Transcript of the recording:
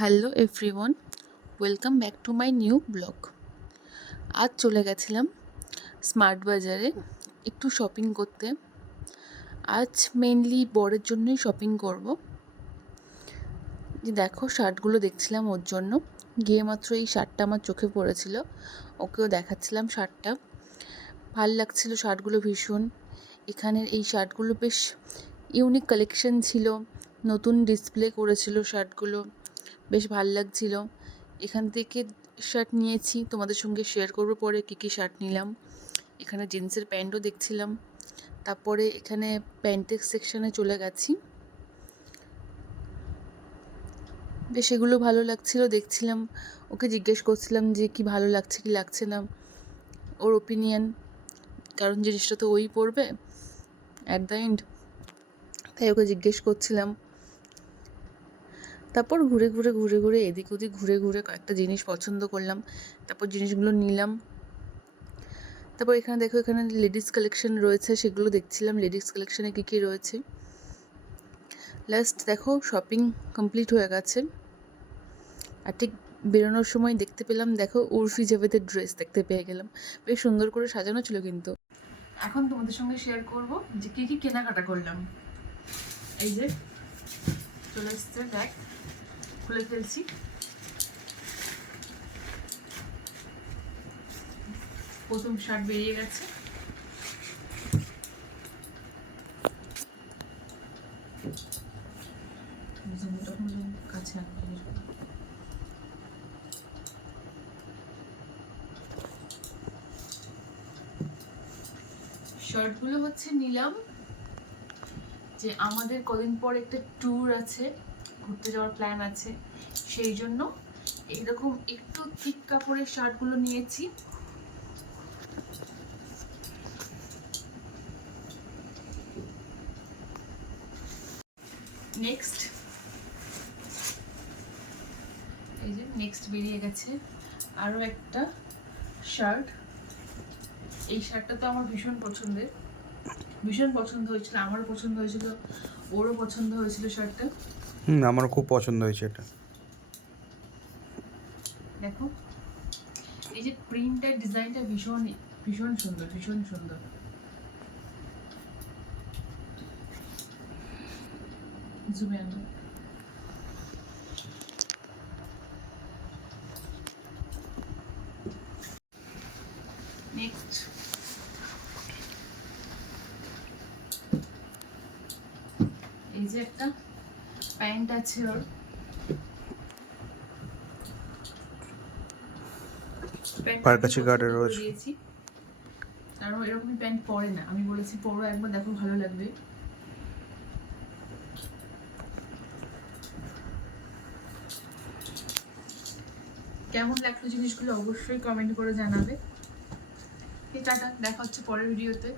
Hello everyone, welcome back to my new blog. আজ চলে গেছিলাম স্মার্ট বাজারে একটু শপিং করতে। আজ মেইনলি বরের জন্যই শপিং করব। যে দেখো শার্টগুলো দেখছিলাম ওর জন্য, গিয়ে মাত্র এই শার্টটা আমার চোখে পড়েছিল, ওকেও দেখাচ্ছিলাম শার্টটা। ভাল লাগছিল শার্টগুলো ভীষণ। এখানের এই শার্টগুলো বেশ ইউনিক কালেকশন ছিল, নতুন ডিসপ্লে করেছিল শার্টগুলো, বেশ ভাল লাগছিল। এখান থেকে শার্ট নিয়েছি, তোমাদের সঙ্গে শেয়ার করবো পরে কী কী শার্ট নিলাম। এখানে জিন্সের প্যান্টও দেখছিলাম। তারপরে এখানে প্যান্টের সেকশানে চলে গেছি, বেশ এগুলো ভালো লাগছিল দেখছিলাম। ওকে জিজ্ঞেস করছিলাম যে কি ভালো লাগছে কি লাগছে না, ওর ওপিনিয়ন, কারণ জিনিসটা তো ওই পড়বে অ্যাট দ্য এন্ড, তাই ওকে জিজ্ঞেস করছিলাম। তারপর ঘুরে ঘুরে এদিক ওদিক ঘুরে কয়েকটা জিনিস পছন্দ করলাম, তারপর জিনিসগুলো নিলাম। তারপর এখানে দেখো, এখানে লেডিস কালেকশন রয়েছে, সেগুলো দেখছিলাম লেডিস কালেকশানে কী কী রয়েছে। লাস্ট দেখো শপিং কমপ্লিট হয়ে গেছে, আর ঠিক বেরোনোর সময় দেখতে পেলাম, দেখো উর্ফি জাভেদের ড্রেস দেখতে পেয়ে গেলাম, বেশ সুন্দর করে সাজানো ছিল। কিন্তু এখন তোমাদের সঙ্গে শেয়ার করব যে কী কী কেনাকাটা করলাম। এই যে চলে এসছে ব্যাগ, খুলে ফেলছি। প্রথম শার্ট বেরিয়ে গেছে। কাছে শার্টগুলো হচ্ছে নিলাম যে আমাদের কদিন পর একটা ট্যুর আছে, ঘুরতে যাওয়ার প্ল্যান আছে, সেই জন্য এইরকম একটু থিক কাপড়ের শার্টগুলো নিয়েছি। নেক্সট এই যে নেক্সট বেরিয়ে গেছে আরও একটা শার্ট। এই শার্টটা তো আমার ভীষণ পছন্দের, ভীষণ পছন্দ হয়েছিল, আমারও পছন্দ হয়েছিল, ওরও পছন্দ হয়েছিল শার্টটা। আমারও খুব পছন্দ হয়েছে এটা। দেখো এই যে প্রিন্টের ডিজাইনটা ভীষণ ভীষণ সুন্দর, ভীষণ সুন্দর। জুমে আনো। নেক্সট এই যে একটা প্যান্ট আছে ওর, পারকাছি গার্ডের রয়েছে। দিয়েছি, কারণ এরকমই প্যান্ট পরে না, আমি বলেছি পরো একবার, দেখো ভালো লাগবে। কেমন লাগলো জিনিসগুলো অবশ্যই কমেন্ট করে জানাবে। টাটা, দেখা হচ্ছে পরের ভিডিওতে।